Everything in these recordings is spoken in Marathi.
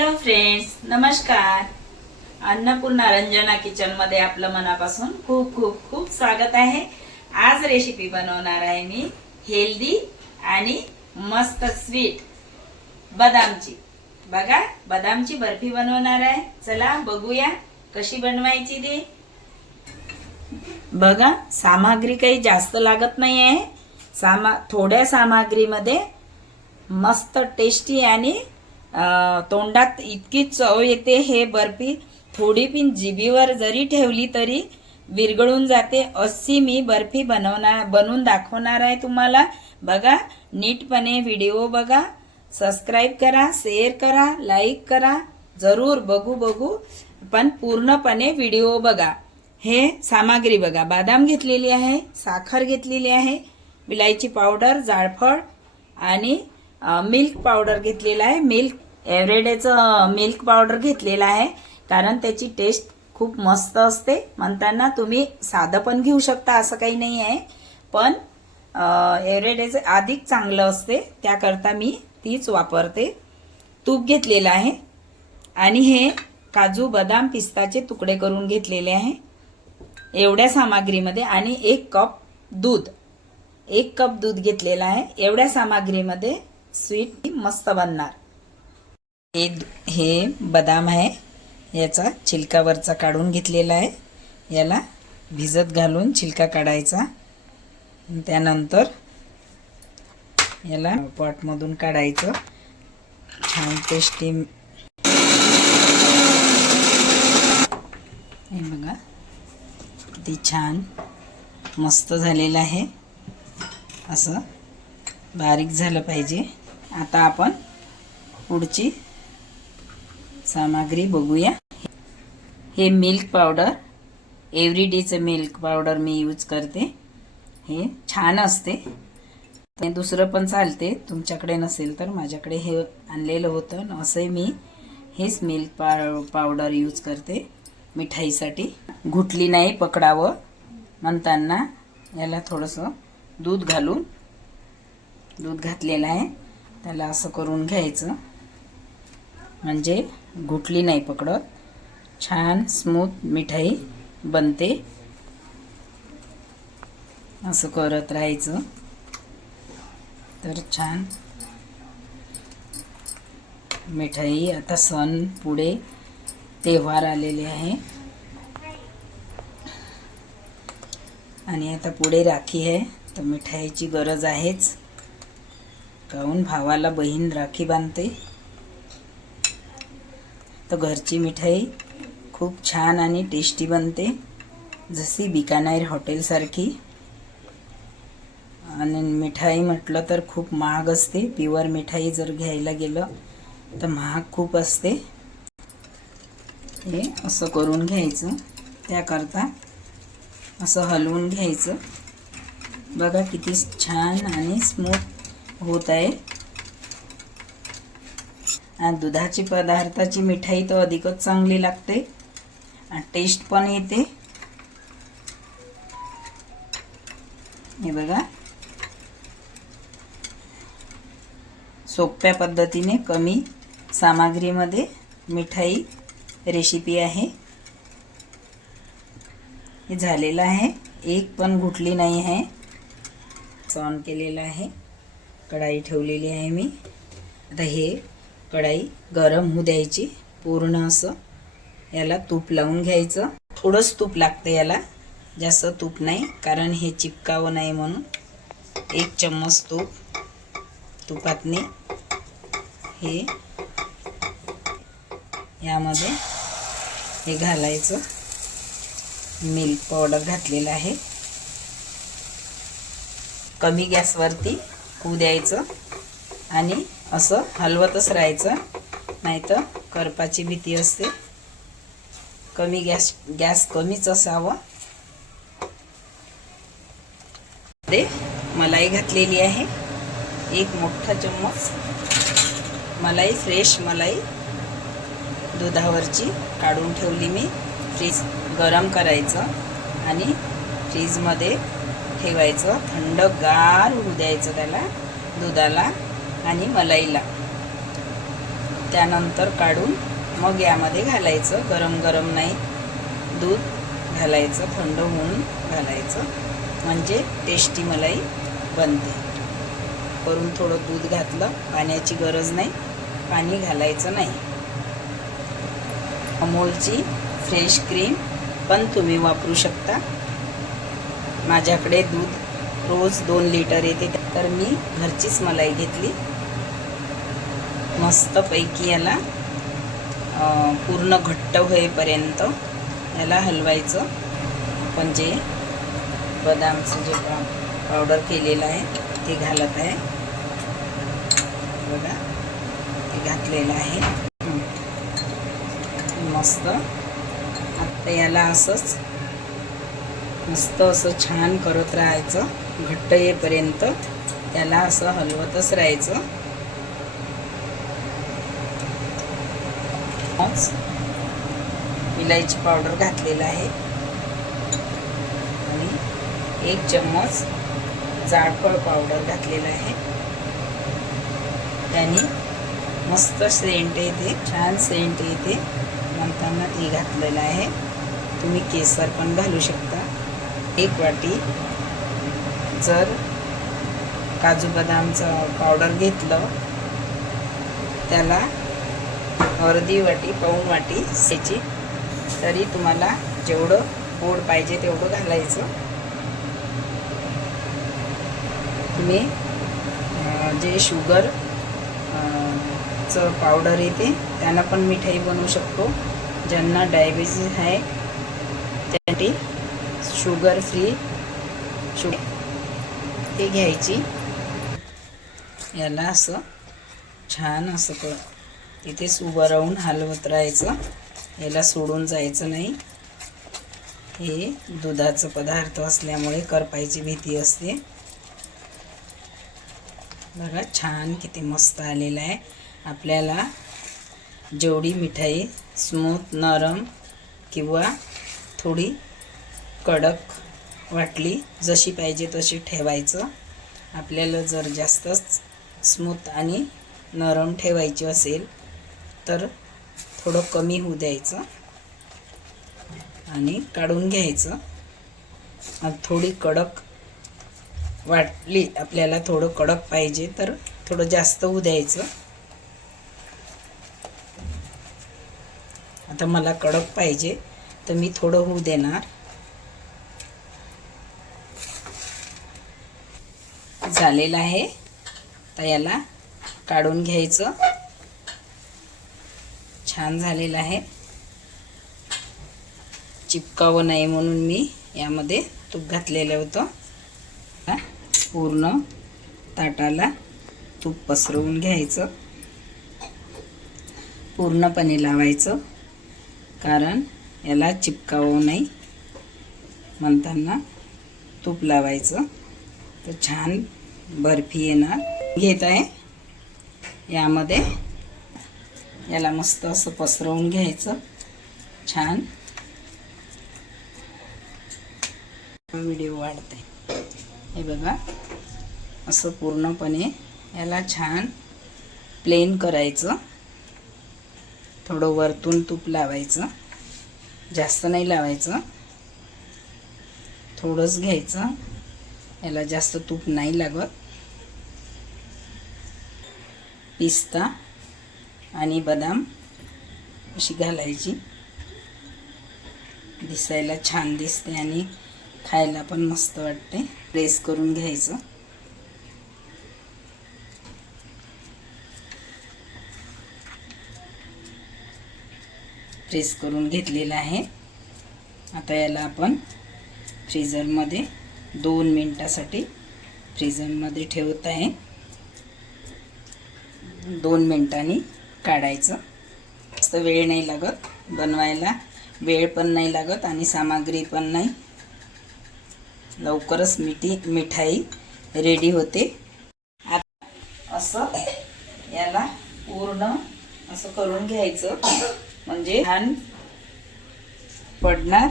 हॅलो फ्रेंड्स नमस्कार. अन्नपूर्णा रंजना किचनमध्ये आपलं मनापासून खूप खूप खूप स्वागत आहे. आज रेसिपी बनवणार आहे मी हेल्दी आणि मस्त स्वीट बदामची. बघा बदामची बर्फी बनवणार आहे. चला बघूया कशी बनवायची ती. बघा सामग्री काही जास्त लागत नाही आहे सामा थोड्या सामग्रीमध्ये मस्त टेस्टी आणि तोंडात इतकी चव येते हे बर्फी थोडी पण जिबीवर जरी ठेवली तरी विरघळून जाते. अशी मी बर्फी बनवणार बनवून दाखवणार आहे तुम्हाला. बघा नीटपणे व्हिडिओ बघा. सबस्क्राईब करा शेअर करा लाईक करा. जरूर बघू बघू. पण पूर्णपणे व्हिडिओ बघा. हे सामग्री बघा. बदाम घेतलेली आहे साखर घेतलेली आहे विलायची पावडर जाळफळ आणि मिल्क पावडर घेतलेला आहे. मिल्क एव्हरेडेचं मिल्क पावडर घेतलेलं आहे. कारण त्याची टेस्ट खूप मस्त असते. म्हणताना तुम्ही साधं पण घेऊ शकता असं काही नाही आहे. पण एव्हरेडेचं अधिक चांगलं असते. त्याकरता मी तीच वापरते. तूप घेतलेलं आहे. आणि हे काजू बदाम पिस्ताचे तुकडे करून घेतलेले आहे. एवढ्या सामग्रीमध्ये आणि एक कप दूध. एक कप दूध घेतलेलं आहे. एवढ्या सामग्रीमध्ये स्वीट मस्त बनणार. हे हे बदाम आहे. याचा छिलकावरचा काढून घेतलेला आहे. याला भिजत घालून छिलका काढायचा. त्यानंतर याला पॉटमधून काढायचं. छान टेस्टी. हे बघा. किती छान मस्त झालेलं आहे. असं बारीक झालं पाहिजे. आता आपण पुढची सामग्री बघूया. हे मिल्क पावडर एव्हरीडेचं मिल्क पावडर मी यूज करते. हे छान असते. ते दुसरं पण चालते. तुमच्याकडे नसेल तर माझ्याकडे हे आणलेलं होतं. न असंही मी हेच मिल्क पा पावडर यूज करते मिठाईसाठी. घुटली नाही पकडावं म्हणताना याला थोडंसं दूध घालून दूध घातलेलं आहे. त्याला असं करून घ्यायचं. म्हणजे घुटली नाही पकडत. छान स्मूथ मिठाई बनते. असं करत राहायचं. तर छान मिठाई आता सण पुढे तेव्हार आलेले आहे. आणि आता पुढे राखी आहे. तर मिठाईची गरज आहेच. काहून भावाला बहीण राखी बांधते. तर घरची मिठाई खूप छान आणि टेस्टी बनते. जशी बिकानेर हॉटेलसारखी आणि मिठाई म्हटलं तर खूप महाग असते. प्युअर मिठाई जर घ्यायला गेलं तर महाग खूप असते. हे असं करून घ्यायचं. त्याकरता असं हलवून घ्यायचं. बघा किती छान आणि स्मूथ होत आहे. आणि दुधाची पदार्थाची मिठाई तर अधिकच चांगली लागते. आणि टेस्ट पण येते. हे बघा. सोप्या पद्धतीने कमी सामग्रीमध्ये मिठाई रेसिपी आहे. हे झालेलं आहे. एक पण घुटली नाही आहे. ऑन केलेलं आहे. कढाई ठेवलेली आहे मी. आता हे कढाई गरम होऊ द्यायची. पूर्ण असं याला तूप लावून घ्यायचं. थोडंच तूप लागतं याला. जास्त तूप नाही कारण हे चिपकावं नाही म्हणून. एक चम्मच तूप. तुपातने हे यामध्ये हे घालायचं. मिल्क पावडर घातलेलं आहे. कमी गॅसवरती होऊ द्यायचं. आणि असं हलवतच राहायचं. नाहीतर करपाची भीती असते. कमी गॅस गॅस कमीच असावं. ते मलाई घातलेली आहे. एक मोठा चम्मच. मलाई फ्रेश मलाई. दुधावरची काढून ठेवली मी. फ्रीज गरम करायचं. आणि फ्रीजमध्ये ठेवायचं. थंडगार होऊ द्यायचं त्याला दुधाला आणि मलाईला. त्यानंतर काढून मग यामध्ये घालायचं गरम गरम नाही दूध घालायचं थंड होऊन घालायचं. म्हणजे टेस्टी मलाई बनते. करून थोडं दूध घातलं पाण्याची गरज नाही पाणी घालायचं नाही. अमोलची फ्रेश क्रीम पण तुम्ही वापरू शकता. माझ्याकडे दूध रोज दोन लिटर येते. तर मी घरचीच मलाई घेतली. मस्तपैकी याला पूर्ण घट्ट होईपर्यंत याला हलवायचं. आपण जे बदामचं जे पावडर केलेलं आहे ते घालत आहे. बघा ते घातलेलं आहे. मस्त. आता याला असंच मस्त असं छान करत राहायचं घट्ट येईपर्यंत त्याला असं हलवतच राहायचं. इलायची पावडर घातलेला आहे. आणि एक चम्मच जाडफळ पावडर घातलेला आहे. त्याने मस्त सेंट येते छान सेंट येते. म्हणताना ती घातलेलं आहे. तुम्ही केसर पण घालू शकता. एक वाटी जर काजू बदामचं पावडर घेतलं त्याला अर्धी वाटी पाऊन वाटी सेची. तरी तुम्हाला जेवढं गोड पाहिजे तेवढं घालायचं. तुम्ही जे शुगर चं पावडर येते त्यांना पण मिठाई बनवू शकतो. ज्यांना डायबिटीज आहे त्यासाठी शुगर फ्री. शु ते घ्यायची. याला असं छान असं क तिथेच उभं राहून हलवत राहायचं. याला सोडून जायचं नाही. हे दुधाचं पदार्थ असल्यामुळे करपायची भीती असते. बघा छान किती मस्त आलेलं आहे. आपल्याला जेवढी मिठाई स्मूथ नरम किंवा थोडी कडक वाटली जशी पाहिजे तशी ठेवायचं. आपल्याला जर जास्तच स्मूथ आणि नरम ठेवायची असेल तर थोडं कमी होऊ द्यायचं आणि काढून घ्यायचं. थोडी कडक वाटली आपल्याला थोडं कडक पाहिजे तर थोडं जास्त होऊ द्यायचं. आता मला कडक पाहिजे तर मी थोडं होऊ देणार. झालेलं आहे. तर याला काढून घ्यायचं. छान झालेलं आहे. चिपकावं नाही म्हणून मी यामध्ये तूप घातलेलं होतं. पूर्ण ताटाला तूप पसरवून घ्यायचं. पूर्णपणे लावायचं. कारण याला चिपकावं नाही म्हणताना तूप लावायचं. तर छान बर्फी येणार घेत आहे. यामध्ये याला मस्त असं पसरवून घ्यायचं. छान. व्हिडिओ वाढते. हे बघा. असं पूर्णपणे याला छान प्लेन करायचं. थोडं वरतून तूप लावायचं. जास्त नाही लावायचं. थोडंच घ्यायचं. याला जास्त तूप नाही लागत. पिस्ता आणि बदाम अशी घालायची. दिसायला छान दिसते आणि खायला पण मस्त वाटते. प्रेस करून घ्यायचं. प्रेस करून घेतलेलं आहे. आता याला आपण फ्रीजरमध्ये दोन मिनटासाठी फ्रीजरमध्ये ठेवत आहे. दोन मिनटांनी काढायचं. जास्त वेळ नाही लागत बनवायला. वेळ पण नाही लागत आणि सामग्री पण नाही. लवकरच मिठी मिठाई रेडी होते. आता असं याला पूर्ण असं करून घ्यायचं. म्हणजे छान पडणार.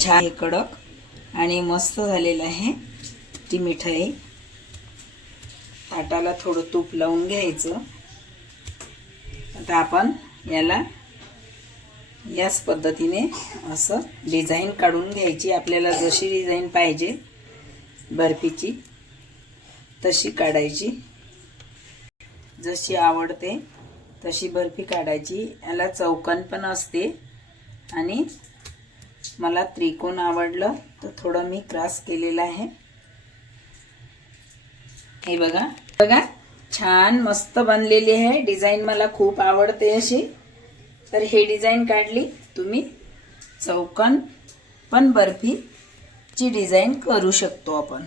छान हे कडक आणि मस्त झालेलं आहे ती मिठाई. ताटाला थोडं तूप लावून घ्यायचं. आता आपण याला याच पद्धतीने असं डिझाईन काढून घ्यायची. आपल्याला जशी डिझाईन पाहिजे बर्फीची तशी काढायची. जशी आवडते तशी बर्फी काढायची. याला चौकन पण असते. आणि मला त्रिकोण आवडलं तर थोडं मी क्रॉस केलेलं आहे. हे बघा. बघा छान मस्त बनलेली आहे. डिझाईन मला खूप आवडते अशी. तर हे डिझाईन काढली तुम्ही. चौकन पण बर्फीची डिझाईन करू शकतो आपण.